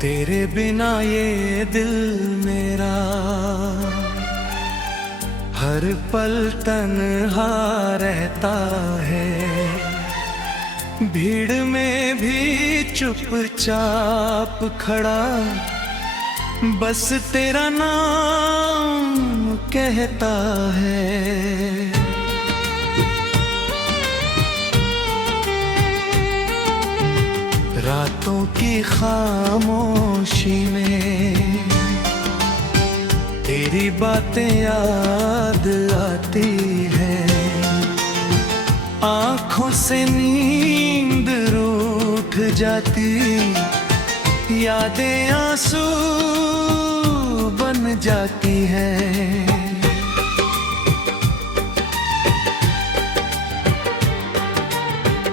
तेरे बिना ये दिल मेरा हर पल तन्हा रहता है। भीड़ में भी चुपचाप खड़ा बस तेरा नाम कहता है। रातों की खामोशी में तेरी बातें याद आती है। आँखों से नींद रूठ जाती, यादें आंसू बन जाती हैं।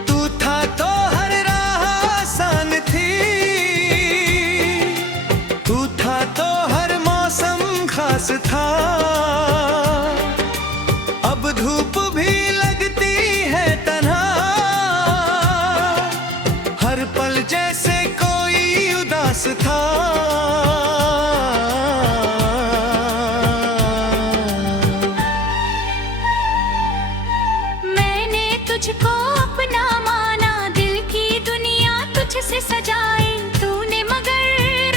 तू था तो हर राह आसान थी, तू था तो हर मौसम खास था। अब धूप भी लगती है तन्हा, हर पल जैसे कोई उदास था। मैंने तुझको अपना माना, दिल की दुनिया तुझसे सजाई तूने, मगर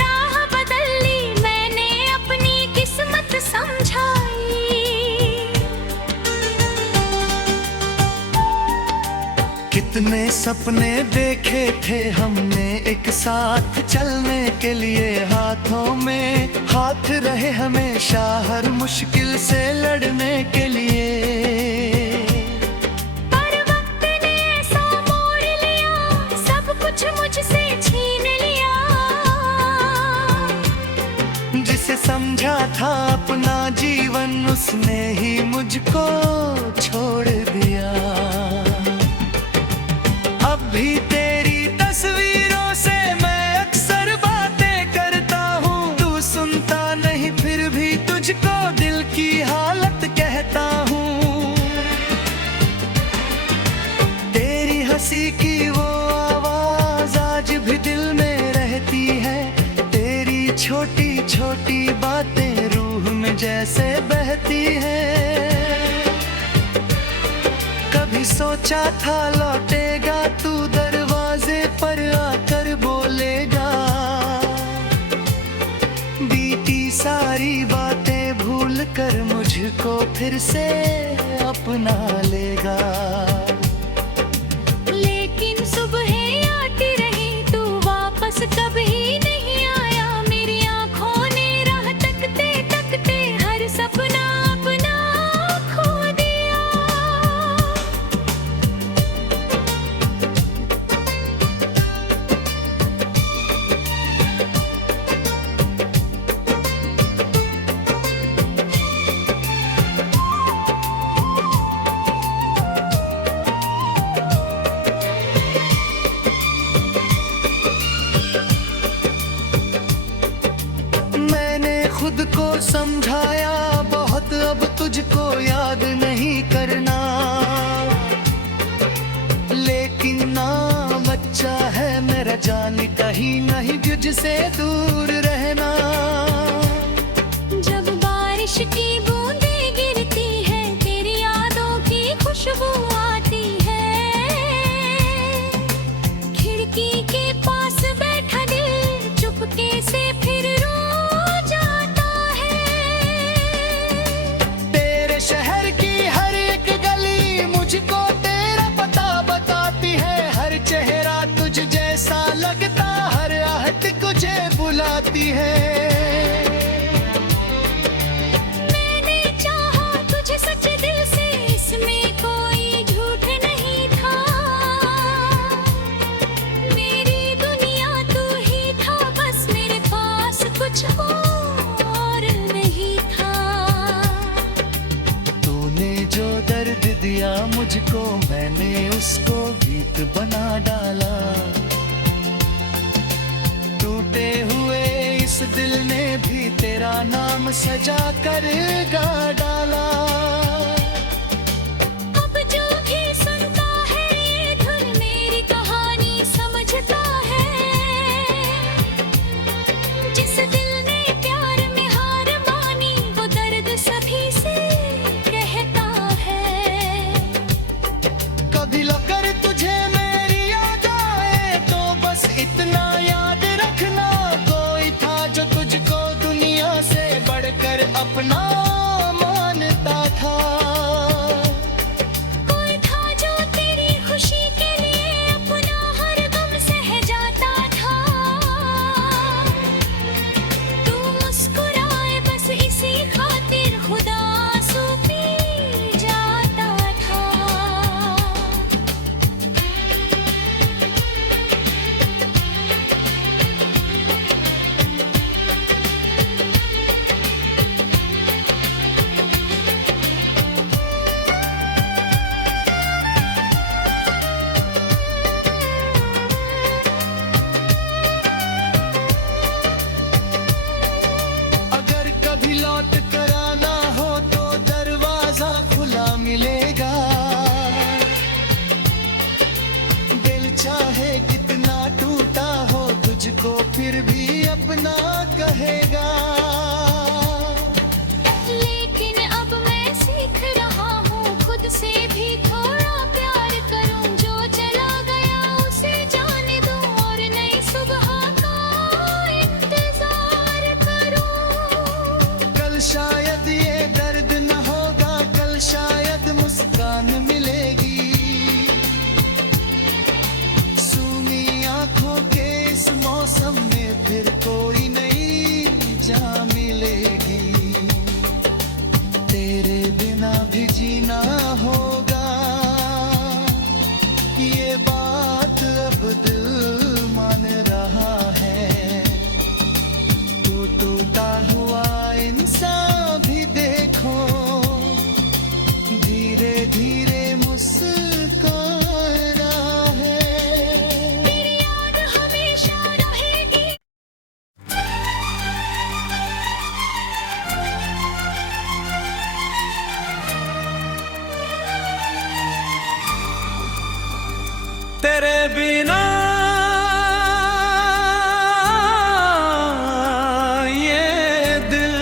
राह बदल ली, मैंने अपनी किस्मत समझाई। कितने सपने देखे थे हमने एक साथ चलने के लिए, हाथों में हाथ रहे हमेशा हर मुश्किल से लड़ने के लिए। पर वक्त ने ऐसा मोड़ लिया, सब कुछ मुझसे छीन लिया। जिसे समझा था अपना जीवन, उसने ही मुझको छोड़ दिया। अब भी तेरी तस्वीरों से मैं अक्सर बातें करता हूँ, तू सुनता नहीं फिर भी तुझको दिल की हालत कहता हूँ। तेरी हंसी की वो आवाज आज भी दिल में रहती है, तेरी छोटी छोटी बातें रूह में जैसे बहती हैं। कभी सोचा था लौटेगा तू दरवाजे पर आकर बोलेगा, बीती सारी बातें भूल कर मुझको फिर से अपना लेगा। लेकिन सुबह आती रही, तू वापस कभी नहीं आया। मेरी आँखों ने राह तकते तकते हर सपना अपना खो दिया। मैंने खुद को समझाया बहुत, अब तुझको याद नहीं करना। लेकिन ना बच्चा है मेरा जान, कहीं नहीं तुझसे दूर रहना। जब बारिश की बूंदें गिरती है, तेरी यादों की खुशबू आती है। खिड़की के पास बैठा दिल चुपके से फिर रो जाता है। तेरे शहर की हर एक गली मुझको तेरा पता बताती है, हर चेहरा तुझ जैसा लगता, हर आहट तुझे बुलाती है। मैंने चाहा तुझे सच दिल से, इसमें कोई झूठ नहीं था। मेरी दुनिया तू ही था, बस मेरे पास कुछ और नहीं था। तूने जो दर्द दिया मुझको, मैंने उसको गीत बना डाला। टूटे हुए इस दिल ने भी तेरा नाम सजा कर गा डाला। अब जो भी सुनता है ये धुन, मेरी कहानी समझता है। अपना मानता था। कोई था जो तेरी खुशी के लिए अपना हर गम सह जाता था। तू मुस्कुराए बस इसी खातिर खुदा आंसू पी जाता था। अगर कभी लौट कर आना हो तो दरवाजा खुला मिलेगा। दिल चाहे कितना टूटा हो तुझको फिर भी अपना कहेगा। लेकिन अब मैं सीख रहा हूँ खुद से भी थोड़ा प्यार करूँ। जो चला गया उसे जाने दूँ और नई सुबह का इंतजार करूँ। कल शायद ये दर्द न होगा, कल शायद मुस्कान मिलेगी। सूनी आंखों के इस मौसम में फिर कोई नई जा मिलेगी। तेरे बिना भी जीना होगा, ये बात अब दिल मान रहा है। तू टूटा हुआ इंसान भी देखो धीरे धीरे मुस्कुरा रहा है। तेरी याद हमेशा रहेगी। तेरे बिना ये दिल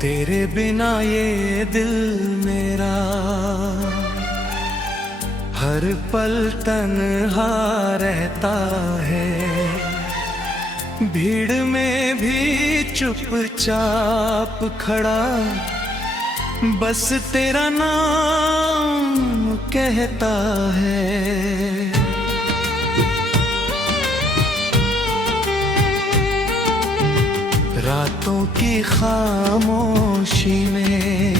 तेरे बिना ये दिल मेरा हर पल तन्हा रहता है। भीड़ में भी चुपचाप खड़ा बस तेरा नाम कहता है। रातों की खामोशी में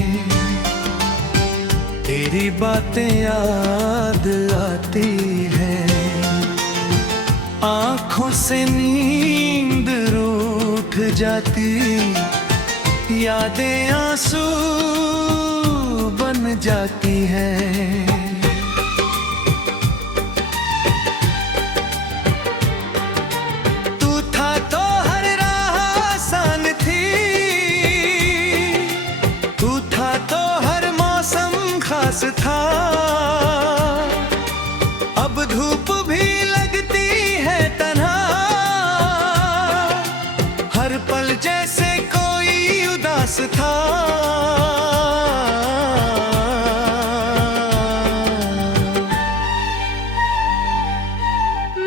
तेरी बातें याद आती है। आँखों से नींद रूठ जाती, यादें आंसू बन जाती हैं। तू था तो हर राह आसान थी, तू था तो हर मौसम खास था। अब धूप भी लगती है तन्हा, हर पल जैसे कोई उदास था।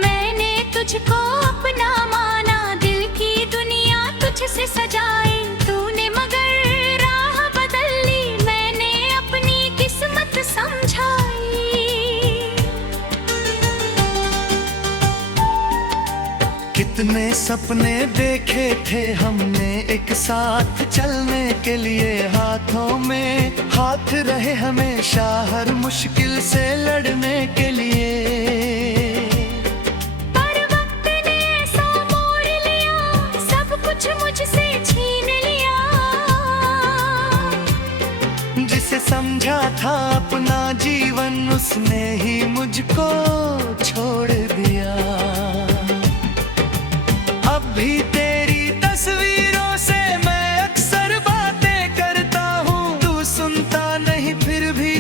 मैंने तुझको अपना माना, दिल की दुनिया तुझसे सजाई। तूने मगर राह बदल ली, मैंने अपनी किस्मत समझाई। कितने सपने देखे थे हमने एक साथ चलने के लिए, हाथों में हाथ रहे हमेशा हर मुश्किल से लड़ने के लिए। पर वक्त ने ऐसा मोड़ लिया, सब कुछ मुझसे छीन लिया। जिसे समझा था अपना जीवन उसने ही मुझको छोड़ दिया। अब भी तेरी तस्वीरों से मैं अक्सर बातें करता हूँ, तू सुनता नहीं फिर भी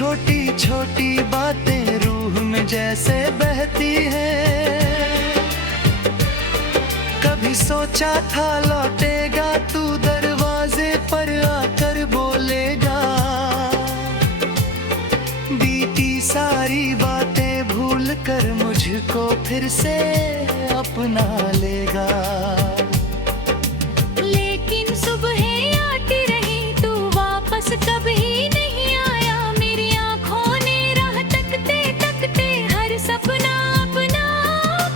छोटी छोटी बातें रूह में जैसे बहती हैं। कभी सोचा था लौटेगा तू दरवाजे पर आकर बोलेगा, बीती सारी बातें भूल कर मुझको फिर से अपना लेगा। लेकिन सुबह आती रही तू वापस कभी नहीं आया, मेरी आंखों ने राह तकते तकते हर सपना अपना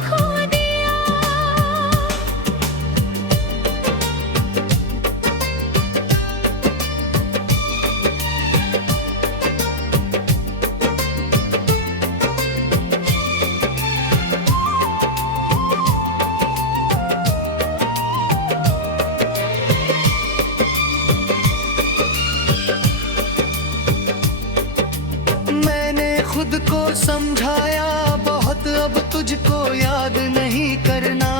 खो दिया। मैंने खुद को समझाया बहुत, अब तुझको याद नहीं करना,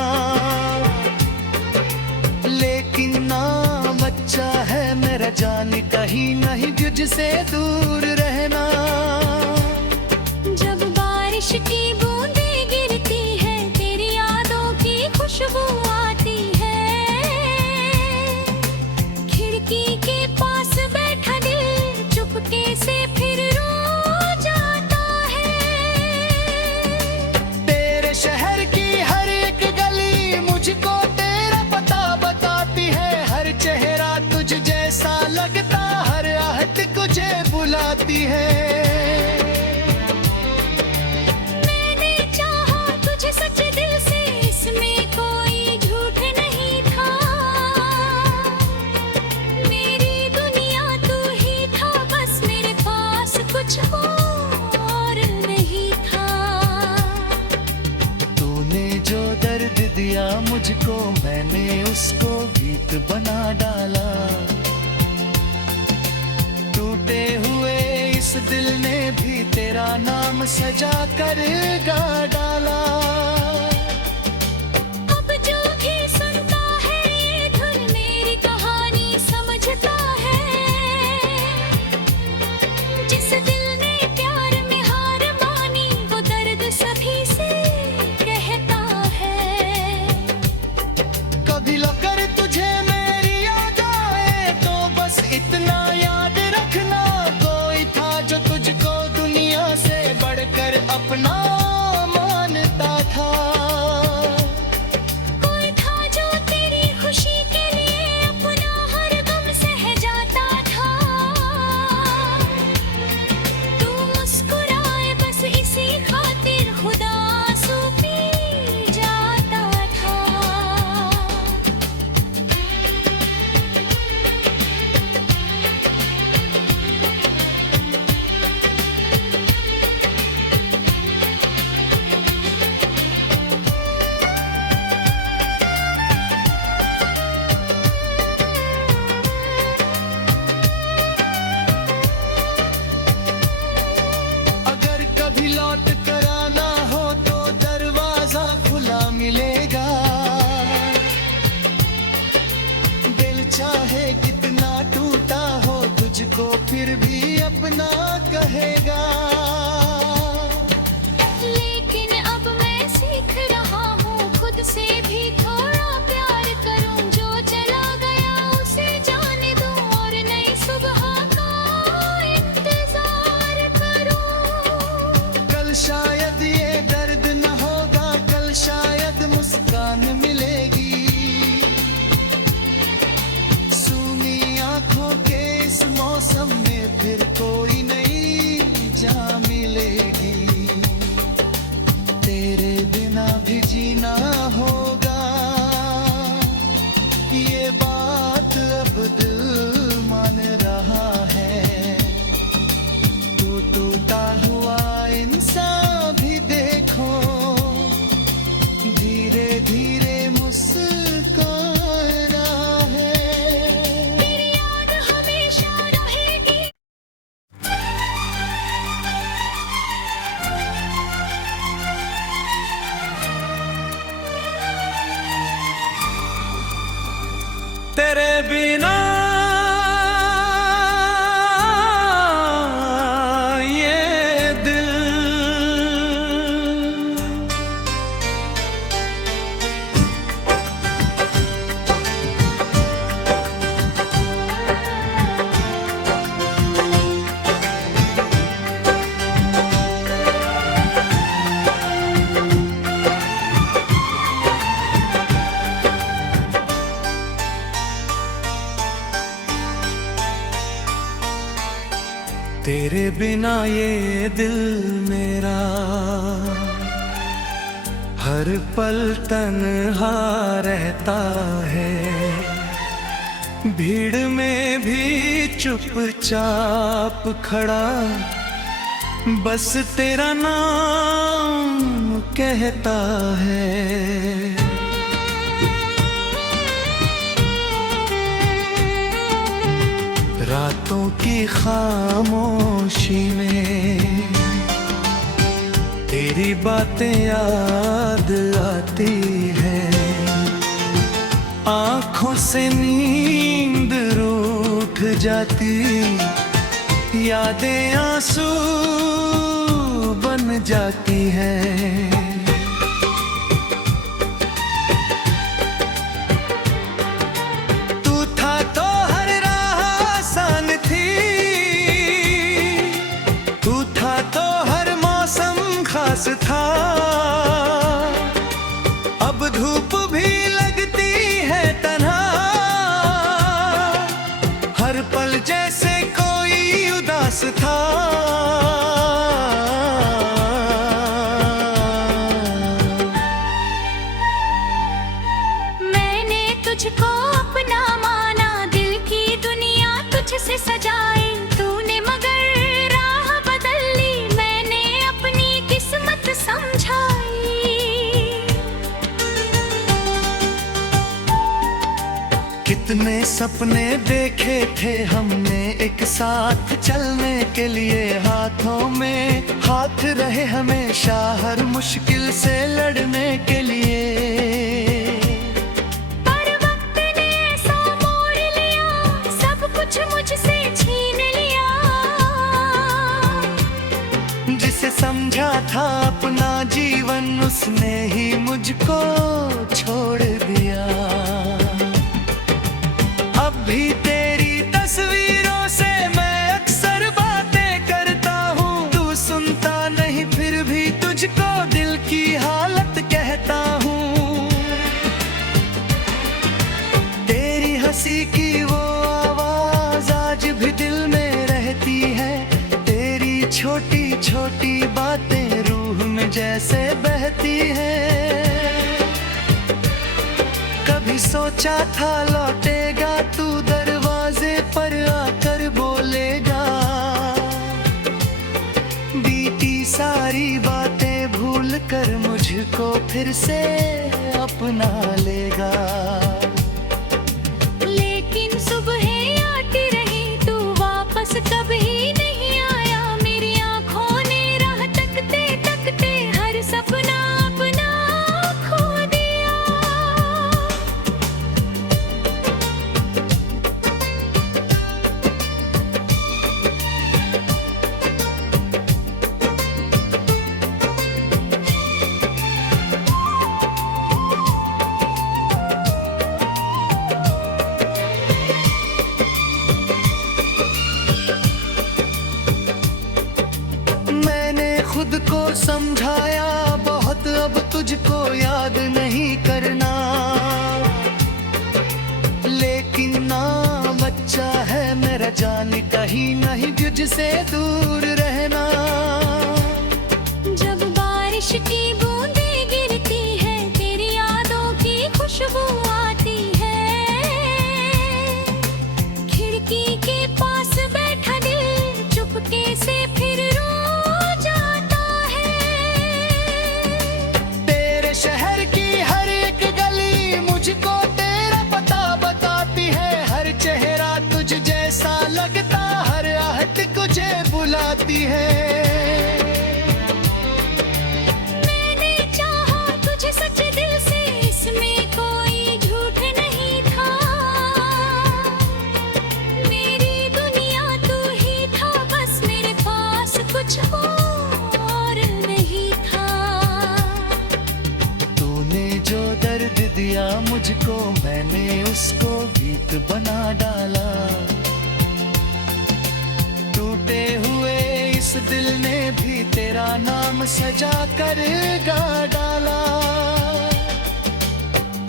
लेकिन ना बच्चा है मेरा जान कहीं नहीं तुझसे दूर रहना। जब बारिश की बूंदें गिरती है तेरी यादों की खुशबू आती है, खिड़की के पास बैठा दिल चुपके से फिर रो जाता है। तेरे शहर की हर एक गली मुझको तेरा पता बताती है, हर चेहरा तुझ जैसा लगता, हर आहट तुझे बुलाती है। मैंने चाहा तुझे सच दिल से, इसमें कोई झूठ नहीं था, मेरी दुनिया तू ही था, बस मेरे पास कुछ और नहीं था। तूने जो दर्द दिया मुझको मैंने उसको गीत बना डाला, टूटे हुए इस दिल ने भी तेरा नाम सजा कर गा डाला। अब जो भी सुनता है ये धुन मेरी कहानी समझता है, जिस दिल ने प्यार में हार मानी वो दर्द सभी से कहता है। कभी लौकर तुझे मेरी याद आए तो बस इतना याद रखना, कोई था जो तुझको दुनिया से बढ़कर अपना मानता था। कोई था जो तेरी खुशी के लिए अपना हर गम सह जाता था, तू मुस्कुराए बस इसी खातिर खुदा आंसू पी जाता था। अगर कभी लौट कर आना हो तो दरवाजा खुला मिलेगा, दिल चाहे कितना टूटा हो तुझको फिर भी अपना कहेगा। लेकिन अब मैं सीख रहा हूँ खुद से भी थोड़ा प्यार करूँ, जो चला गया उसे जाने दूँ और नई सुबह का इंतजार करूँ। कल शायद ये दर्द न होगा, कल शायद मुस्कान मिलेगी, सूनी आंखों के इस मौसम में फिर कोई नई जा मिलेगी। तेरे बिना भी जीना होगा, ये बात अब दिल मान रहा है। तू टूटा हुआ इंसान भी देखो धीरे धीरे मुस्कुरा रहा है। तेरी याद हमेशा रहेगी। तेरे बिना तेरे बिना ये दिल मेरा हर पल तन्हा रहता है, भीड़ में भी चुपचाप खड़ा बस तेरा नाम कहता है। रातों की खामोशी में तेरी बातें याद आती है, आंखों से नींद रूठ जाती, यादें आंसू बन जाती हैं। तू था तो हर राह आसान थी, तू था तो हर मौसम खास था, अब धूप भी लगती है तन्हा, हर पल जैसे कोई उदास था। मैंने तुझको अपना माना, दिल की दुनिया तुझसे सजाई, तूने मगर राह बदल ली, मैंने अपनी किस्मत समझाई। कितने सपने देखे थे हमने एक साथ चलने के लिए, हाथों में हाथ रहे हमेशा हर मुश्किल से लड़ने के लिए। पर वक्त ने ऐसा मोड़ लिया, सब कुछ मुझसे छीन लिया, जिसे समझा था अपना जीवन उसने ही मुझको छोड़ दिया। अब भी तेरी तस्वीरों से मैं अक्सर बातें करता हूँ, तू सुनता नहीं फिर भी तुझको दिल की हालत कहता हूँ। तेरी हंसी की वो आवाज आज भी दिल में रहती है, तेरी छोटी छोटी बातें रूह में जैसे बहती हैं। कभी सोचा था लौटेगा तू दरवाजे पर आकर बोलेगा, बीती सारी बातें भूल कर मुझको फिर से अपना लेगा। लेकिन सुबह आती रही तू वापस कभी नहीं आया, मेरी आंखों ने राह तकते तकते हर सपना अपना खो दिया। मैंने खुद को समझाया बहुत, अब तुझको याद नहीं करना, लेकिन नाम अच्छा है मेरा जान कहीं नहीं तुझसे दूर रहना। जब बारिश की बूंदें गिरती है, तेरी यादों की खुशबू आती है, खिड़की के पास बैठा दिल चुपके से फिर रो जाता है। तेरे शहर की हर एक गली मुझको तेरा पता बताती है, हर चेहरा तुझ जैसा लगता, हर आहट तुझे बुलाती है। मैंने चाहा तुझे सच दिल से, इसमें कोई झूठ नहीं था, मेरी दुनिया तू ही था, बस मेरे पास कुछ और नहीं था। तूने जो दर्द दिया मुझको मैंने उसको गीत बना डाला, टूटे हुए इस दिल ने भी तेरा नाम सजा कर गा डाला।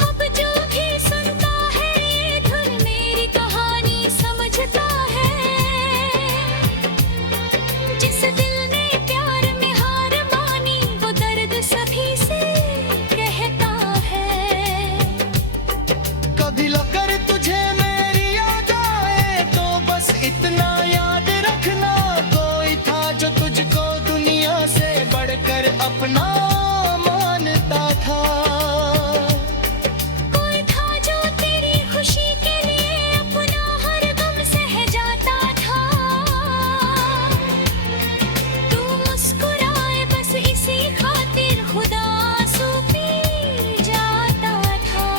अब जो भी सुनता है ये धुन मेरी कहानी समझता है, अपना मानता था। कोई था जो तेरी खुशी के लिए अपना हर गम सह जाता था। तू मुस्कुराए बस इसी खातिर खुदा आंसू पी जाता था।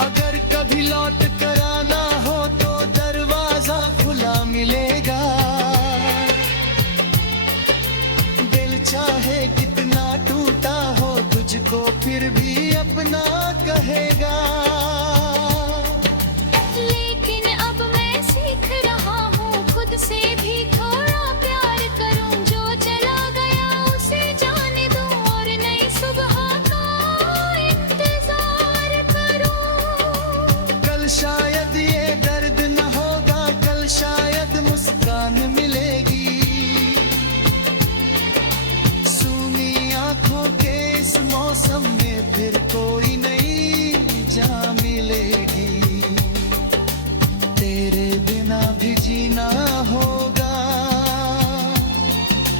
अगर कभी लौट कर आना हो तो दरवाजा खुला मिलेगा। दिल चाहे कितना टूटा हो तुझको फिर भी अपना कहेगा। लेकिन अब मैं सीख रहा हूँ खुद से भी थोड़ा प्यार करूँ। जो चला गया उसे जाने दूँ और नई सुबह का इंतजार करूँ। कल शायद ये दर्द न होगा, कल शायद मुस्कान मिलेगी। सूनी आंखों के इस मौसम में फिर कोई नई जा मिलेगी। तेरे बिना भी जीना होगा,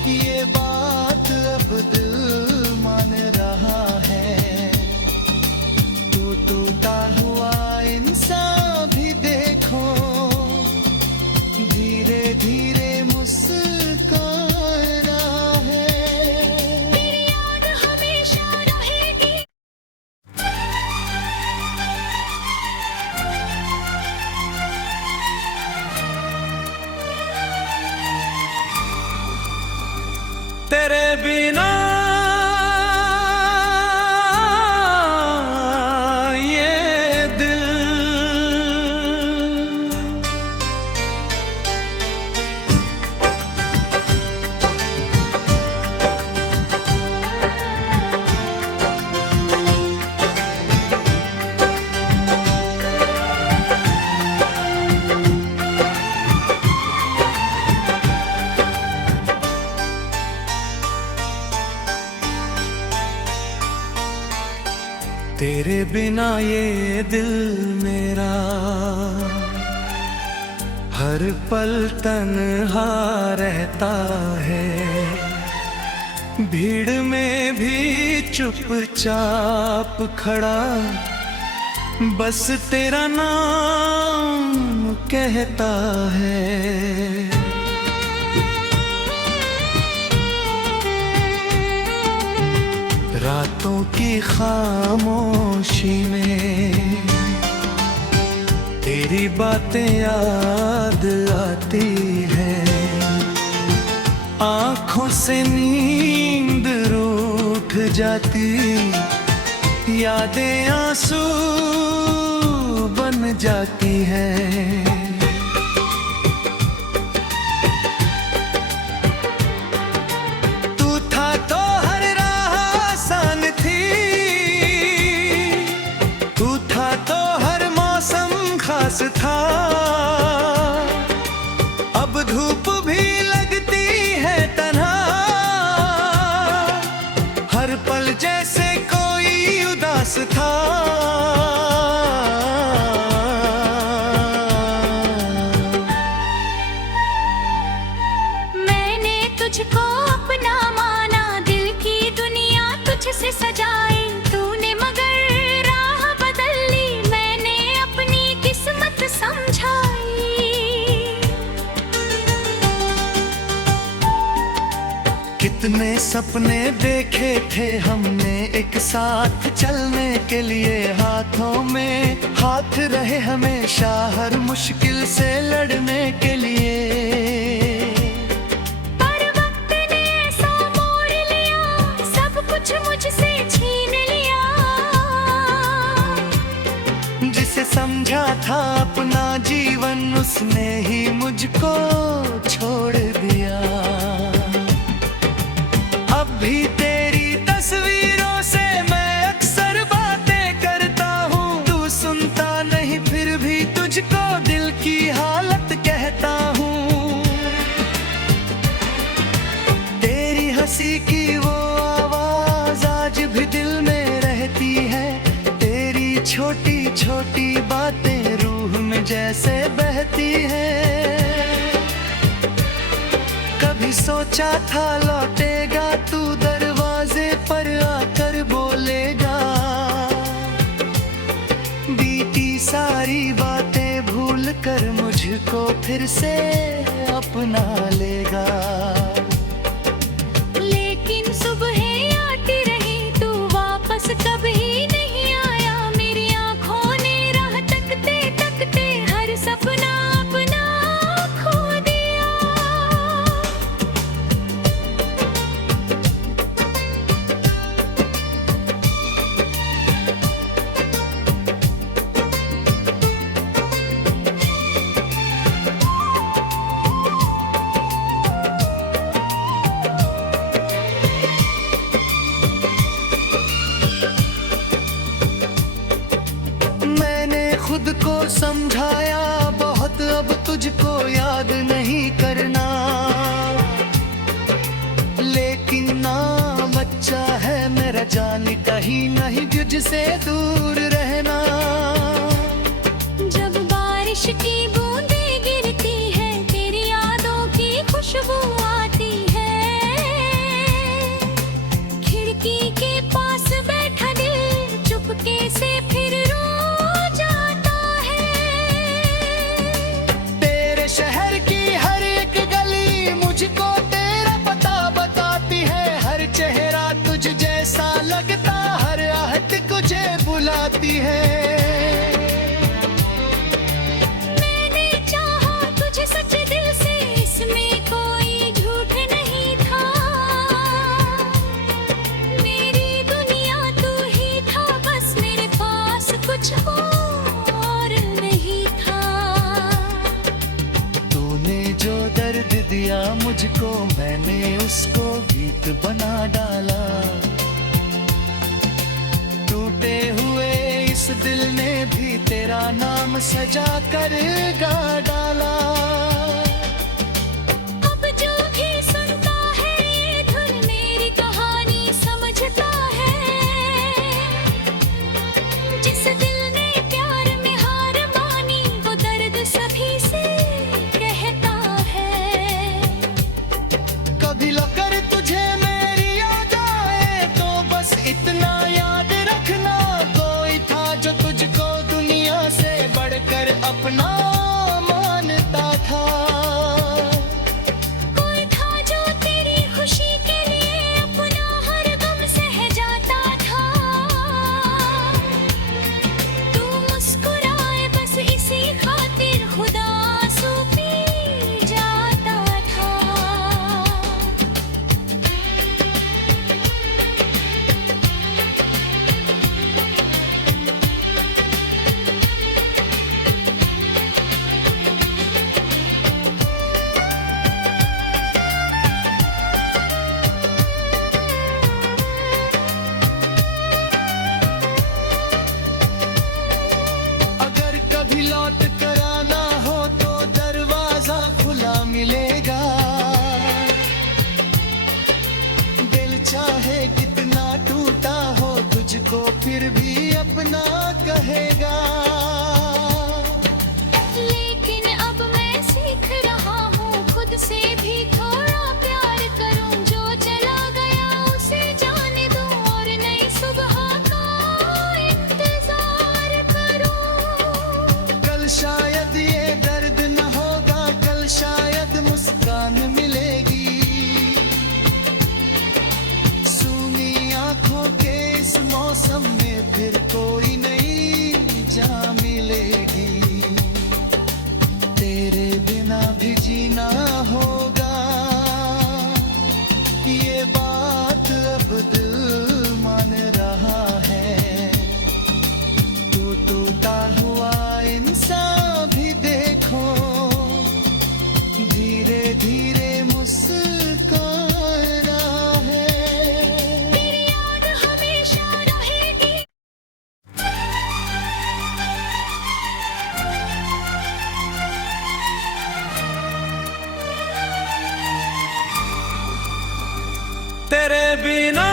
ये बात अब दिल मान रहा है। तू टूटा हुआ इंसान भी देखो धीरे धीरे मुस्कुरा रहा है। तेरी याद हमेशा रहेगी। तेरे बिना ये दिल तेरे बिना ये दिल मेरा हर पल तन्हा रहता है। भीड़ में भी चुपचाप खड़ा बस तेरा नाम कहता है। रातों की खामोशी में तेरी बातें याद आती है। आंखों से नींद रूठ जाती, यादें आंसू बन जाती हैं। तू था तो हर राह आसान थी, तू था तो हर मौसम खास था। अब धूप भी लगती है तन्हा, हर पल जैसे कोई उदास था। मैंने तुझको अपना माना, दिल की दुनिया तुझसे सजाई। तूने मगर राह बदल ली, मैंने अपनी किस्मत समझाई। कितने सपने देखे थे हमने एक साथ चलने के लिए, हाथों में हाथ रहे हमेशा हर मुश्किल से लड़ने के लिए। पर वक्त ने ऐसा मोड़ लिया, सब कुछ मुझसे छीन लिया। जिसे समझा था अपना जीवन उसने ही मुझको छोड़ दिया। अब भी तेरी तस्वीरों से मैं अक्सर बातें करता हूँ, तू सुनता नहीं फिर भी छोटी छोटी बातें रूह में जैसे बहती हैं। कभी सोचा था लौटेगा तू दरवाजे पर आकर बोलेगा, बीती सारी बातें भूल कर मुझको फिर से अपना लेगा। लेकिन सुबह आती रही तू वापस कभी नहीं आया, मेरी आंखों ने राह तकते तकते हर सपना अपना खो दिया। मैंने खुद को समझाया बहुत, अब तुझको याद नहीं करना, लेकिन ना बच्चा है मेरा जान कहीं नहीं तुझसे दूर रहना। जब बारिश की बूंदें गिरती है तेरी यादों की खुशबू आती है, खिड़की के पास बैठा दिल चुपके से फिर रो जाता है। तेरे शहर की हर एक गली मुझको तेरा पता बताती है, हर चेहरा तुझ जैसा लगता, हर आहट तुझे बुलाती है। मैंने चाहा तुझे सच दिल से, इसमें कोई झूठ नहीं था, मेरी दुनिया तू ही था, बस मेरे पास कुछ और नहीं था। तूने जो दर्द दिया मुझको मैंने उसको गीत बना डाला, टूटे हुए इस दिल ने भी तेरा नाम सजा कर गा डाला। अब जो भी सुनता है ये धुन मेरी कहानी समझता है, जिस दिल ने प्यार में हार मानी वो दर्द सभी से कहता है। कभी लकर तुझे मेरी याद आए तो बस इतना याद रखना, कोई था जो तुझको दुनिया से बढ़कर अपना मानता था। कोई था जो तेरी खुशी के लिए अपना हर गम सह जाता था, तू मुस्कुराए बस इसी खातिर खुदा आंसू पी जाता था। अगर कभी लौट कर आना हो तो दरवाजा खुला मिलेगा, दिल चाहे कितना टूटा हो तुझको फिर भी अपना कहेगा। लेकिन अब मैं सीख रहा हूँ खुद से भी थोड़ा प्यार करूँ, जो चला गया उसे जाने दूँ और नई सुबह का इंतजार करूँ। कल शायद ये दर्द न होगा, कल शायद मुस्कान मिलेगी, सूनी आंखों के इस मौसम में फिर कोई नई जा मिलेगी। तेरे बिना भी जीना होगा, ये बात अब दिल मान रहा है। तू टूटा हुआ इंसान भी देखो धीरे धीरे मुस्कुरा रहा है। तेरी याद हमेशा रहेगी। तेरे बिना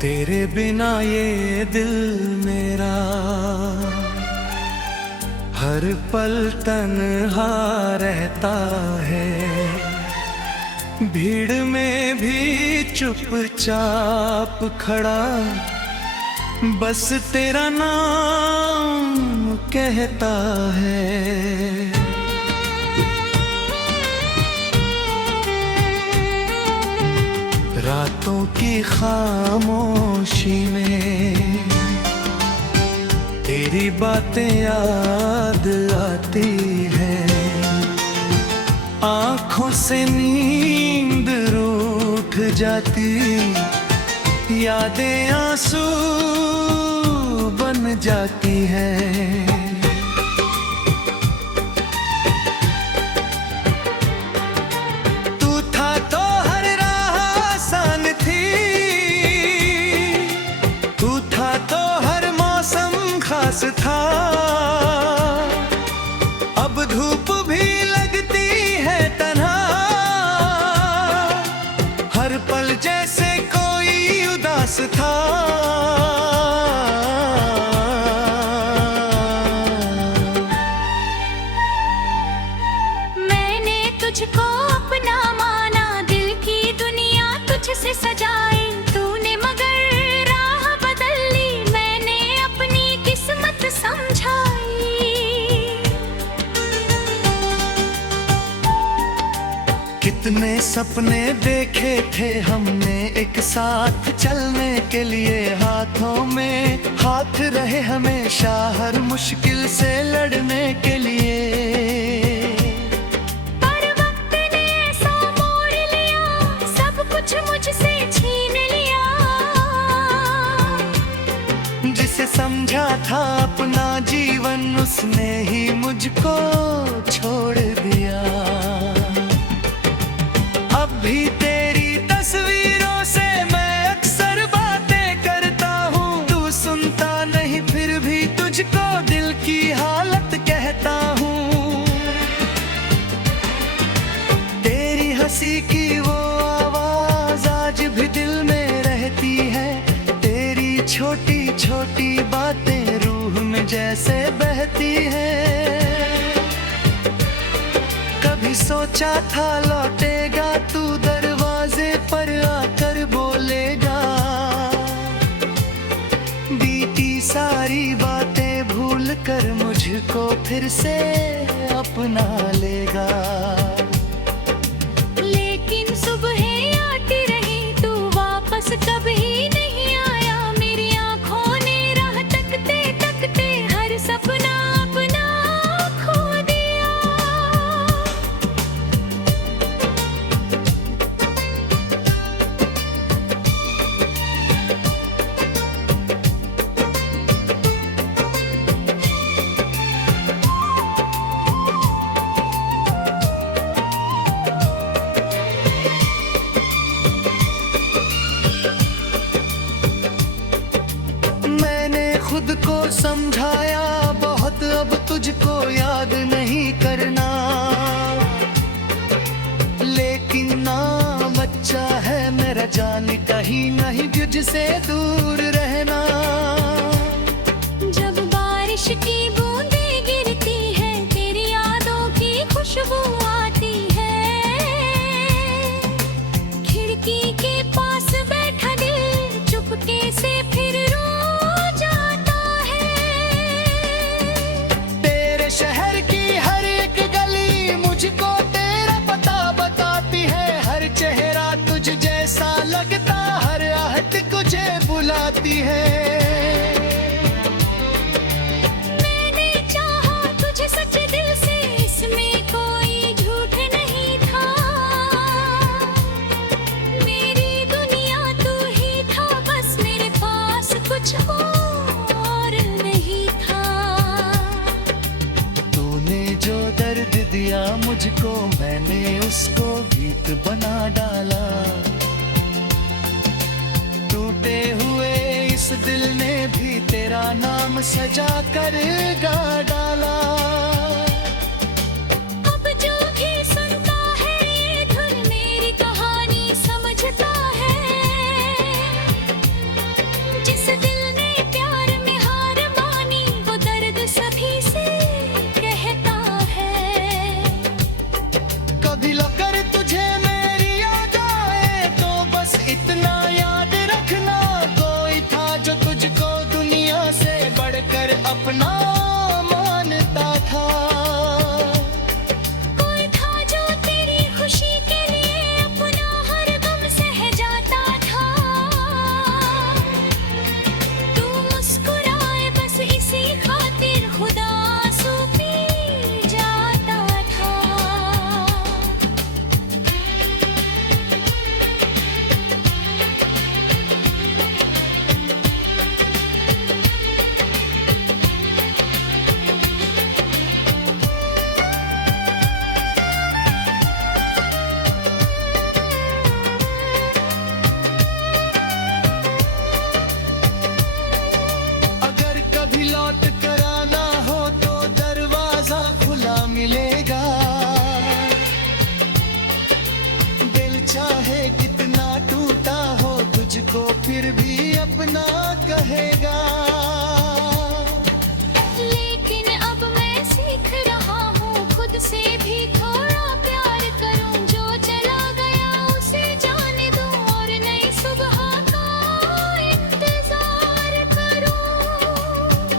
तेरे बिना ये दिल मेरा हर पल तन्हा रहता है, भीड़ में भी चुपचाप खड़ा बस तेरा नाम कहता है। रातों की खामोशी में तेरी बातें याद आती है, आँखों से नींद रूठ जाती, यादें आंसू बन जाती हैं। तू था तो हर राह आसान थी, तू था तो हर मौसम खास था, अब धूप भी लगती है तन्हा, हर पल जैसे कोई उदास था। मैंने तुझको अपना माना, दिल की दुनिया तुझसे सजाई, तूने मगर राह बदल ली, मैंने अपनी किस्मत समझाई। कितने सपने देखे थे हमने एक साथ चलने के लिए, हाथों में हाथ रहे हमेशा हर मुश्किल से लड़ने के लिए। पर वक्त ने ऐसा मोड़ लिया, सब कुछ मुझसे छीन लिया, जिसे समझा था अपना जीवन उसने ही मुझको छोड़ दिया। अब भी तेरी तस्वीरों से मैं अक्सर बातें करता हूँ, तू सुनता नहीं फिर भी तुझको दिल की हालत कहता हूँ। तेरी हंसी की वो आवाज आज भी दिल में रहती है, तेरी छोटी छोटी बातें रूह में जैसे बहती हैं। कभी सोचा था लौटेगा तू दरवाजे पर आकर बोलेगा, बीती सारी बातें भूल कर मुझको फिर से अपना लेगा। लेकिन सुबह आती रही तू वापस कभी नहीं आया, मेरी आँखों ने राह तकते तकते हर सपना अपना खो दिया। मैंने खुद को समझाया बहुत, अब तुझको याद नहीं करना, लेकिन ना बच्चा है मेरा जान कहीं नहीं तुझसे दूर रहना। जब बारिश की बूंदें गिरती है, तेरी यादों की खुशबू आती है, खिड़की के पास बैठा दिल चुपके से फिर रो जाता है। तेरे शहर की हर एक गली मुझको तेरा पता बताती है, हर चेहरा तुझ जैसा लगता, हर आहट तुझे बुलाती है। मैंने चाहा तुझे सच दिल से, इसमें कोई झूठ नहीं था, मेरी दुनिया तू ही था, बस मेरे पास कुछ और नहीं था। तूने जो दर्द दिया मुझको मैंने उसको गीत बना डाला, टूटे हुए इस दिल ने भी तेरा नाम सजा कर गा डाला। अब जो भी सुनता है ये धुन मेरी कहानी समझता है, अपना मानता था। कोई था जो तेरी खुशी के लिए अपना हर गम सह जाता था। तू मुस्कुराए बस इसी खातिर खुदा आंसू पी जाता था। अगर कभी लौट कर आना हो तो दरवाजा खुला मिलेगा। दिल चाहे कितना टूटा हो तुझको फिर भी अपना कहेगा। लेकिन अब मैं सीख रहा हूँ खुद से भी थोड़ा प्यार करूँ। जो चला गया उसे जाने दूँ और नई सुबह का इंतजार करूँ।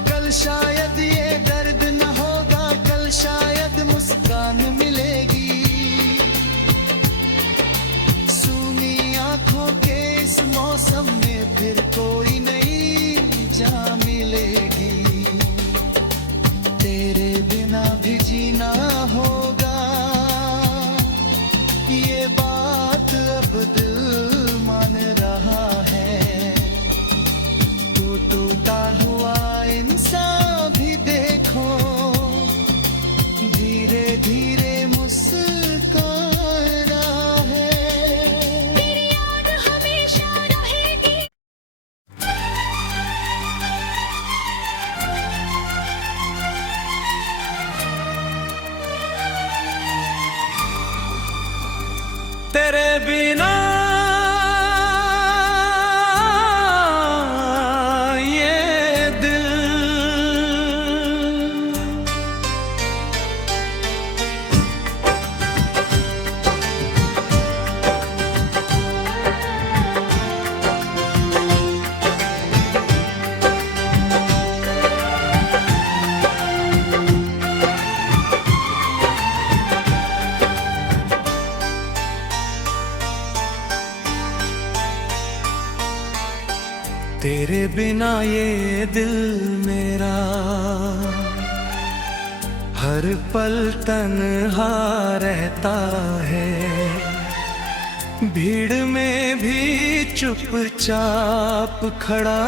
कल शायद ये दर्द न होगा, कल शायद मुस्कान मिलेगी। सूनी आंखों के इस मौसम में फिर कोई नई जा मिलेगी। तेरे बिना भी जीना होगा, ये बात अब दिल मान रहा है। तू टूटा हुआ इंसान भी देखो धीरे धीरे मुस्कुरा रहा है। तेरी याद हमेशा रहेगी। तेरे बिना ये दिल तेरे बिना ये दिल मेरा हर पल तन्हा रहता है। भीड़ में भी चुपचाप खड़ा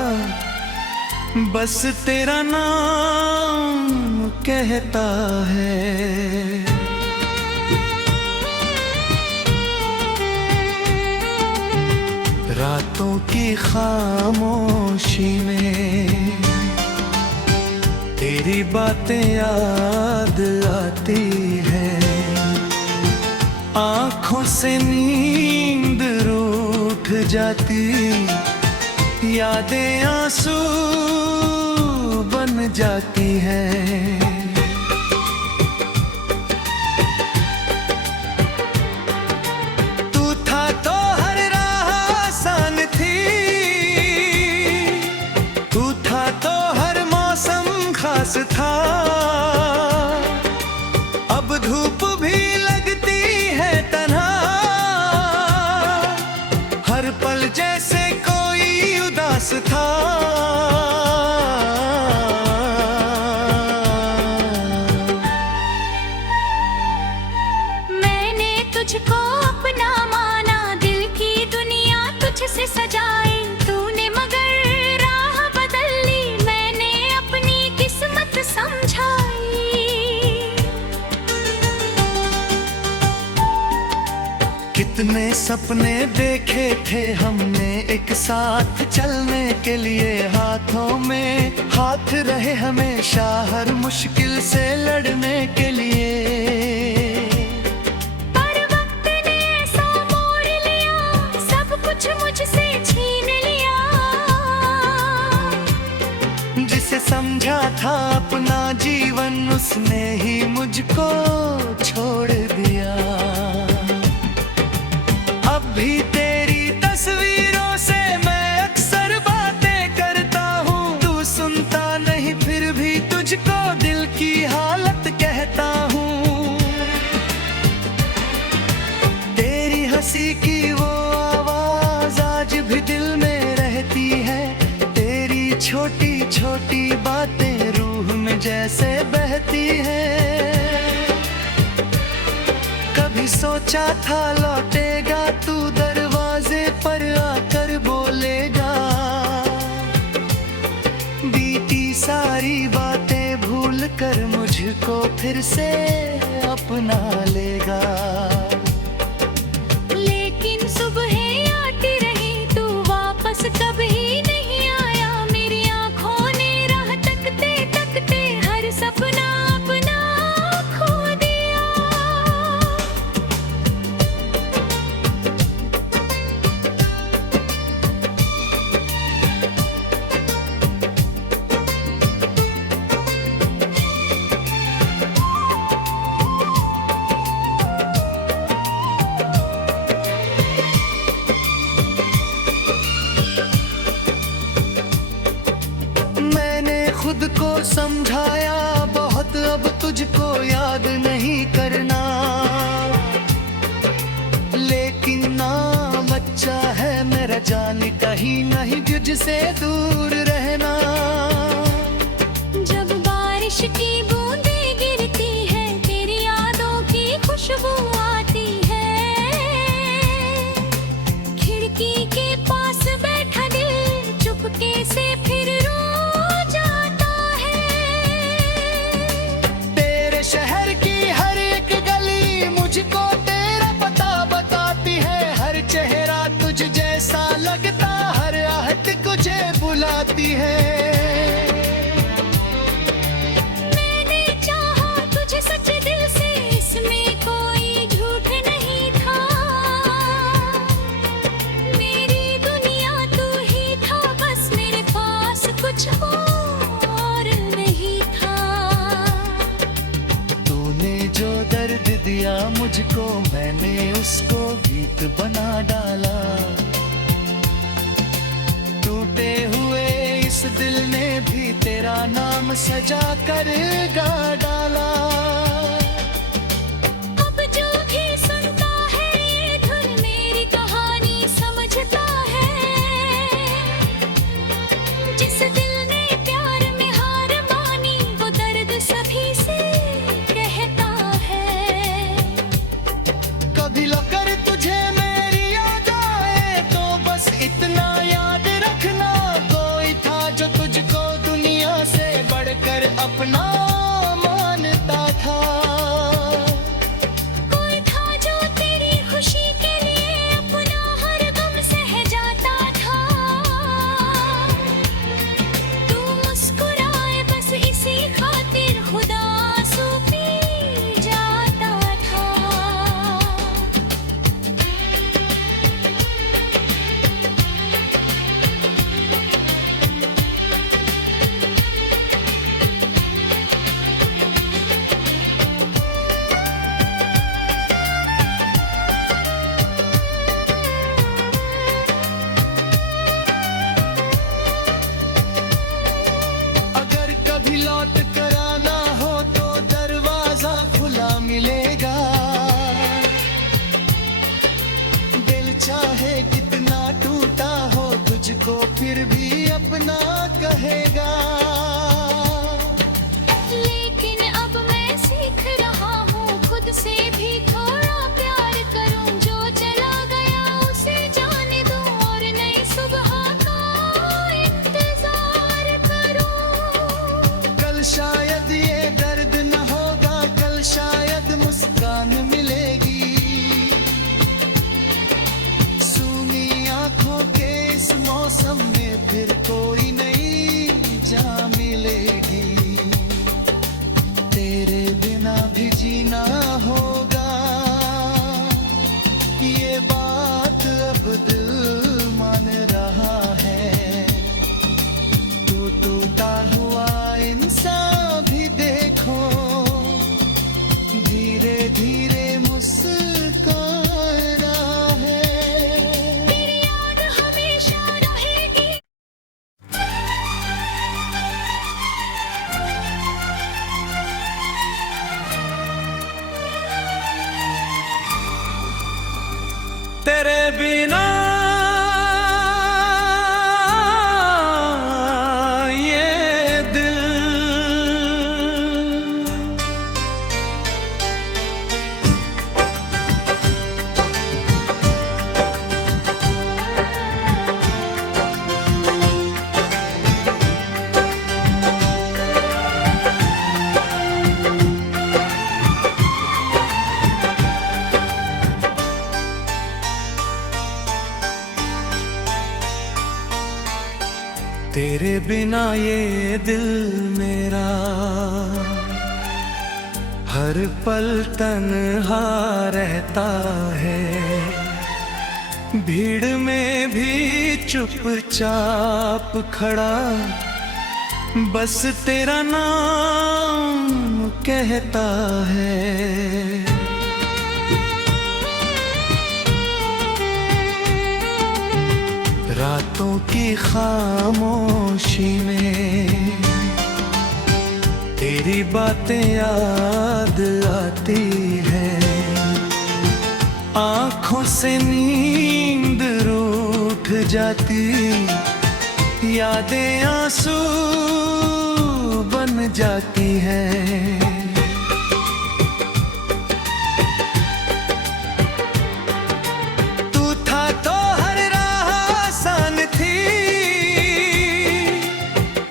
बस तेरा नाम कहता है। रातों की खामोशी में तेरी बातें याद आती है। आँखों से नींद रूठ जाती, यादें आंसू बन जाती हैं। तू था तो हर राह आसान थी, तू था तो हर मौसम खास था। अब धूप भी लगती है तन्हा, हर पल जैसे कोई उदास था। मैंने तुझको अपना माना, दिल की दुनिया तुझसे सजाई तूने, मगर राह बदल ली, मैंने अपनी किस्मत समझाई। कितने सपने देखे थे हमने एक साथ चलने के लिए, हाथों में हाथ रहे हमेशा हर मुश्किल से लड़ने के लिए। पर वक्त ने ऐसा मोड़ लिया, सब कुछ मुझसे छीन लिया। जिसे समझा था अपना जीवन उसने ही मुझको छोड़ दिया। अब भी तेरी तस्वीरों से मैं अक्सर बातें करता हूँ, तू सुनता नहीं फिर भी छोटी बातें रूह में जैसे बहती हैं। कभी सोचा था लौटेगा तू दरवाजे पर आकर बोलेगा, बीती सारी बातें भूल कर मुझको फिर से अपना लेगा। लेकिन सुबह आती रही तू वापस कभी नहीं आया, मेरी आंखों ने राह तकते तकते हर सपना अपना खो दिया। मैंने खुद को समझाया बहुत, अब तुझको याद नहीं करना, लेकिन ना बच्चा है मेरा जान कहीं नहीं तुझसे दूर रहना। जब बारिश की बूंदें गिरती है तेरी यादों की खुशबू आती है, खिड़की के पास बैठा दिल चुपके से फिर रो जाता है। तेरे शहर की हर एक गली मुझको तेरा पता बताती है, हर चेहरा तुझ जैसा लगता, हर आहट तुझे बुलाती है। मैंने चाहा तुझे सच दिल से, इसमें कोई झूठ नहीं था, मेरी दुनिया तू ही था, बस मेरे पास कुछ और नहीं था। तूने जो दर्द दिया मुझको मैंने उसको गीत बना डाला, टूटे हुए इस दिल ने भी तेरा नाम सजा कर गा डाला। अब जो भी सुनता है ये धुन मेरी कहानी समझता है, जिस दिल ने प्यार में हार मानी वो दर्द सभी से कहता है। कभी लौकर तुझे मेरी याद आए तो बस इतना याद रखना, कोई था जो तुझको दुनिया से बढ़कर अपना मानता था। कोई था जो तेरी खुशी के लिए अपना हर गम सह जाता था, तू मुस्कुराए बस इसी खातिर खुदा आंसू पी जाता था। अगर कभी लौट कर आना हो तो दरवाजा खुला मिलेगा, दिल चाहे कितना टूटा हो तुझको फिर भी अपना कहेगा। लेकिन अब मैं सीख रहा हूँ खुद से भी थोड़ा प्यार करूँ, जो चला गया उसे जाने दूँ और नई सुबह का इंतजार करूँ। कल शायद ये दर्द न होगा, कल शायद मुस्कान मिलेगी, सूनी आंखों के इस मौसम में फिर कोई नई जा मिलेगी। तेरे बिना भी जीना होगा, ये बात अब दिल मान रहा है। तू टूटा हुआ इंसान भी देखो धीरे धीरे मुस्कुरा रहा है। तेरी याद हमेशा रहेगी। तेरे बिना ये तेरे बिना ये दिल मेरा हर पल तन्हा रहता है, भीड़ में भी चुपचाप खड़ा बस तेरा नाम कहता है। रातों की खामोशी में तेरी बातें याद आती है, आँखों से नींद रूठ जाती, यादें आंसू बन जाती हैं। तू था तो हर राह आसान थी,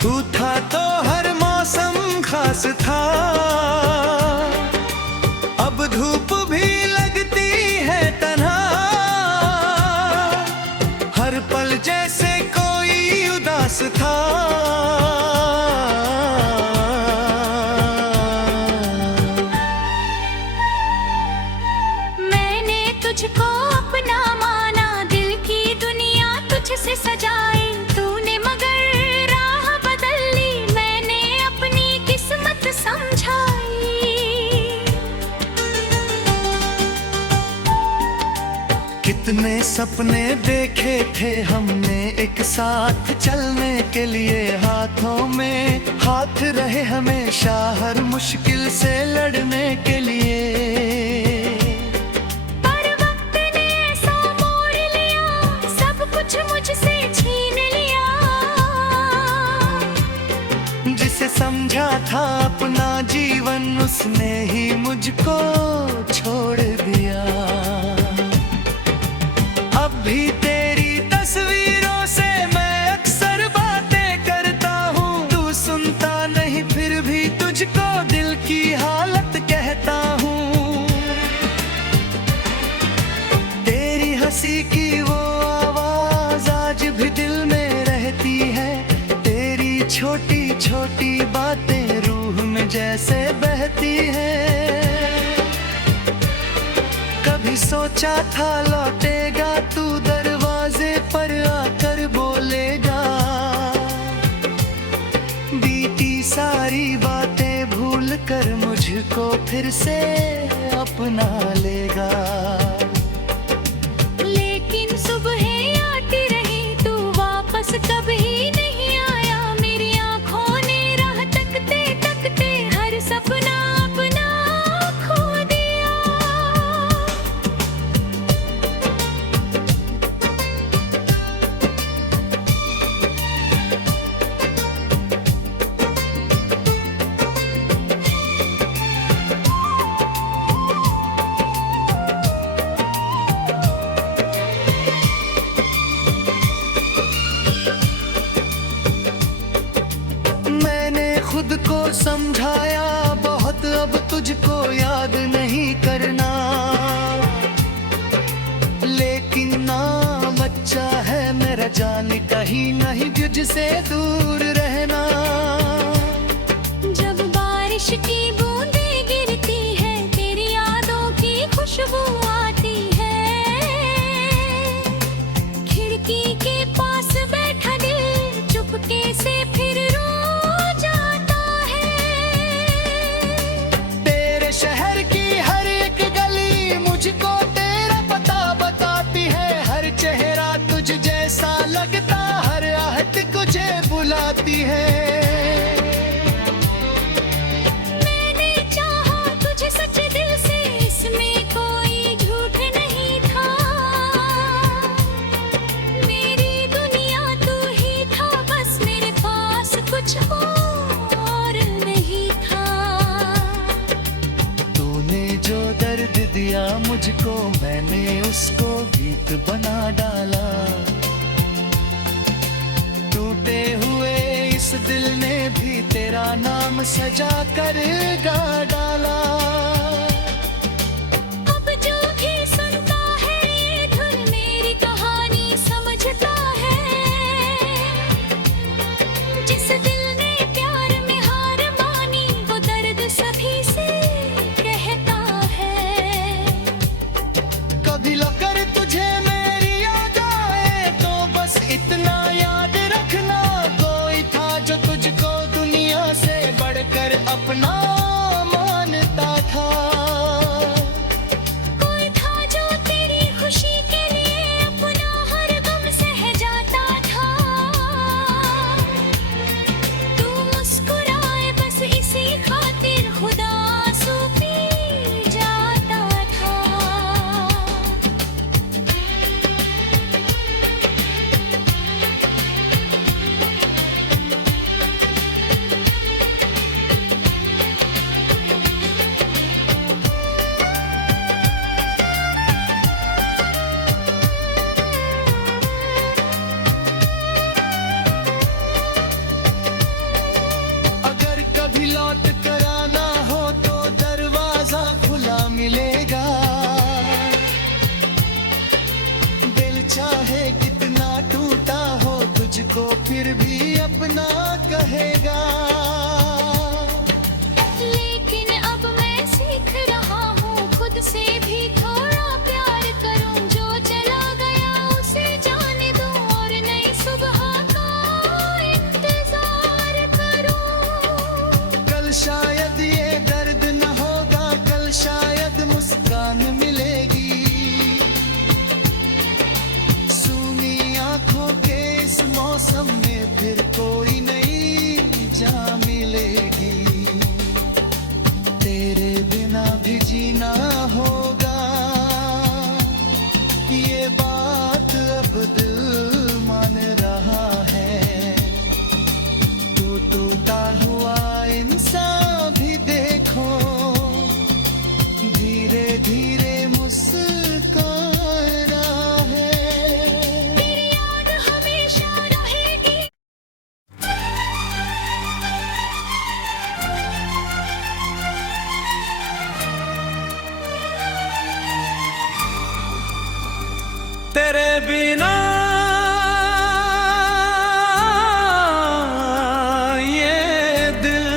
तू था तो हर मौसम खास था, अब धूप भी लगती है तन्हा, हर पल जैसे कोई उदास था। मैंने तुझको अपना माना, दिल की दुनिया तुझसे सजाई, तूने मगर राह बदल ली, मैंने अपनी किस्मत समझाई। कितने सपने देखे थे हमने एक साथ चलने के लिए, हाथों में हाथ रहे हमेशा हर मुश्किल से लड़ने के लिए। पर वक्त ने ऐसा मोड़ लिया, सब कुछ मुझसे छीन लिया, जिसे समझा था अपना जीवन उसने ही मुझको छोड़ दिया। अब भी तेरी तस्वीरों से मैं अक्सर बातें करता हूँ, तू सुनता नहीं फिर भी तुझको दिल की हालत कहता हूँ। तेरी हंसी की वो आवाज आज भी दिल में रहती है, तेरी छोटी छोटी बातें रूह में जैसे बहती हैं। कभी सोचा था लौटेगा तू दरवाजे पर आकर बोलेगा, बीती सारी बातें भूल कर मुझको फिर से अपना लेगा। लेकिन सुबह आती रही तू वापस कभी नहीं आया, मेरी आँखों ने राह तकते तकते हर सपना अपना खो दिया। मैंने खुद को समझाया बहुत, अब तुझको याद नहीं करना, लेकिन नाम अच्छा है मेरा जान कहीं नहीं तुझसे दूर रहना। जब बारिश की बूंदें गिरती है, तेरी यादों की खुशबू आती है, खिड़की के पास बैठा दिल चुपके से फिर रो जाता है। तेरे शहर की हर एक गली मुझको तेरा पता बताती है, हर चेहरा तुझ जैसा लगता, हर आहट तुझे बुलाती है। मैंने चाहा तुझे सच दिल से, इसमें कोई झूठ नहीं था, मेरी दुनिया तू ही था, बस मेरे पास कुछ और नहीं था। तूने जो दर्द दिया मुझको मैंने उसको गीत बना डाला, टूटे हुए इस दिल ने भी तेरा नाम सजा कर गा डाला। अब जो भी सुनता है ये धुन मेरी कहानी समझता है, जिस दिल ने प्यार में हार मानी वो दर्द सभी से कहता है। कभी लकर तुझे मेरी याद आए तो बस इतना याद रखना, कोई था जो तुझको दुनिया से बढ़कर अपना मानता था। कोई था जो तेरी खुशी के लिए अपना हर गम सह जाता था। तू मुस्कुराए बस इसी खातिर खुदा आंसू पी जाता था। अगर कभी लौट कर आना हो तो दरवाजा खुला मिलेगा। दिल चाहे कितना टूटा हो तुझको फिर भी अपना कहेगा। लेकिन अब मैं सीख रहा हूँ खुद से भी थोड़ा प्यार करूँ। जो चला गया उसे जाने दूँ और नई सुबह का इंतजार करूँ। कल शायद ये दर्द न होगा, कल शायद मुस्कान मिलेगी। सूनी आंखों के इस मौसम में फिर कोई नई जा मिलेगी। तेरे बिना भी जीना होगा, ये बात अब दिल मान रहा है। तू टूटा हुआ इंसान भी देखो धीरे धीरे मुस्कुरा रहा है। तेरी याद हमेशा रहेगी। तेरे बिना ये दिल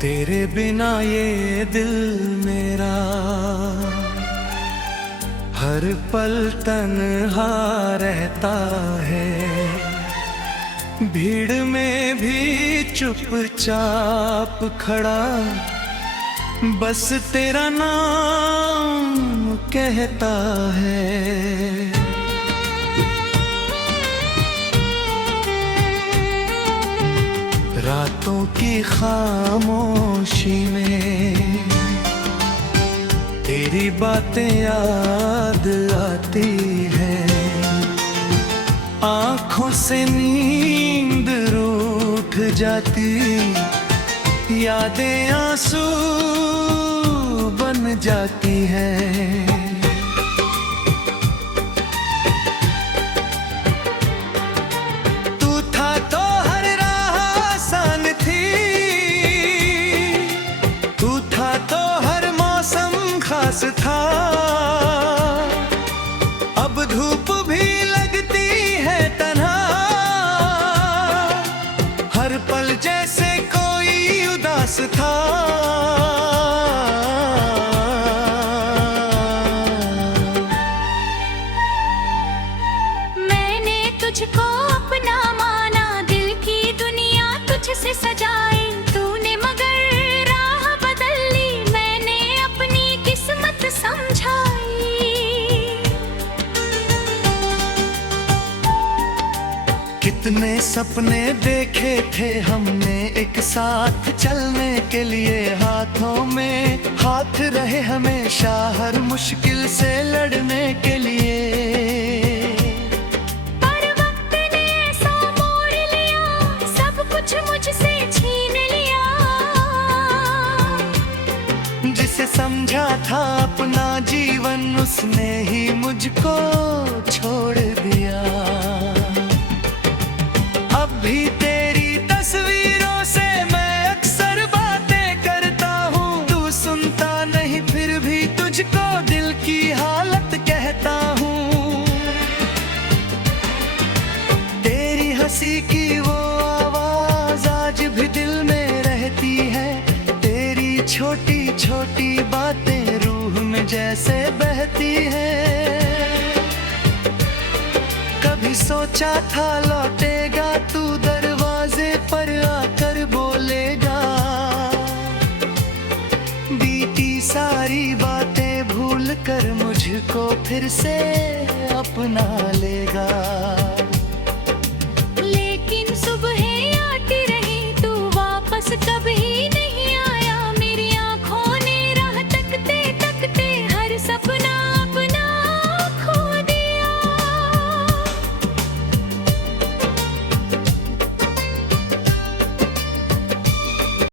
तेरे बिना ये दिल मेरा हर पल तन्हा रहता है। भीड़ में भी चुपचाप खड़ा बस तेरा नाम कहता है। रातों की खामोशी में तेरी बातें याद आती है। आँखों से नींद रूठ जाती, यादें आंसू बन जाती हैं। तू था तो हर राह आसान थी, तू था तो हर मौसम खास था। अब धूप भी लगती है तन्हा, हर पल जैसे कोई उदास था। मैंने तुझको अपना माना, दिल की दुनिया तुझसे सजाई तूने, मगर राह बदल ली, मैंने अपनी किस्मत समझाई। कितने सपने देखे थे हमने एक साथ चलने के लिए, हाथों में हाथ रहे हमेशा हर मुश्किल से लड़ने के लिए। पर वक्त ने ऐसा मोड़ लिया, सब कुछ मुझसे छीन लिया। जिसे समझा था अपना जीवन, उसने ही मुझको छोड़ दिया। अब भी तेरी तस्वीरों से मैं अक्सर बातें करता हूँ, तू सुनता नहीं फिर भी तुझको दिल की हालत कहता हूँ। तेरी हंसी की वो आवाज आज भी दिल में रहती है, तेरी छोटी छोटी बातें रूह में जैसे बहती हैं। कभी सोचा था लौटेगा तू दरवाजे पर आकर बोलेगा, बीती सारी बातें भूल कर मुझको फिर से अपना लेगा।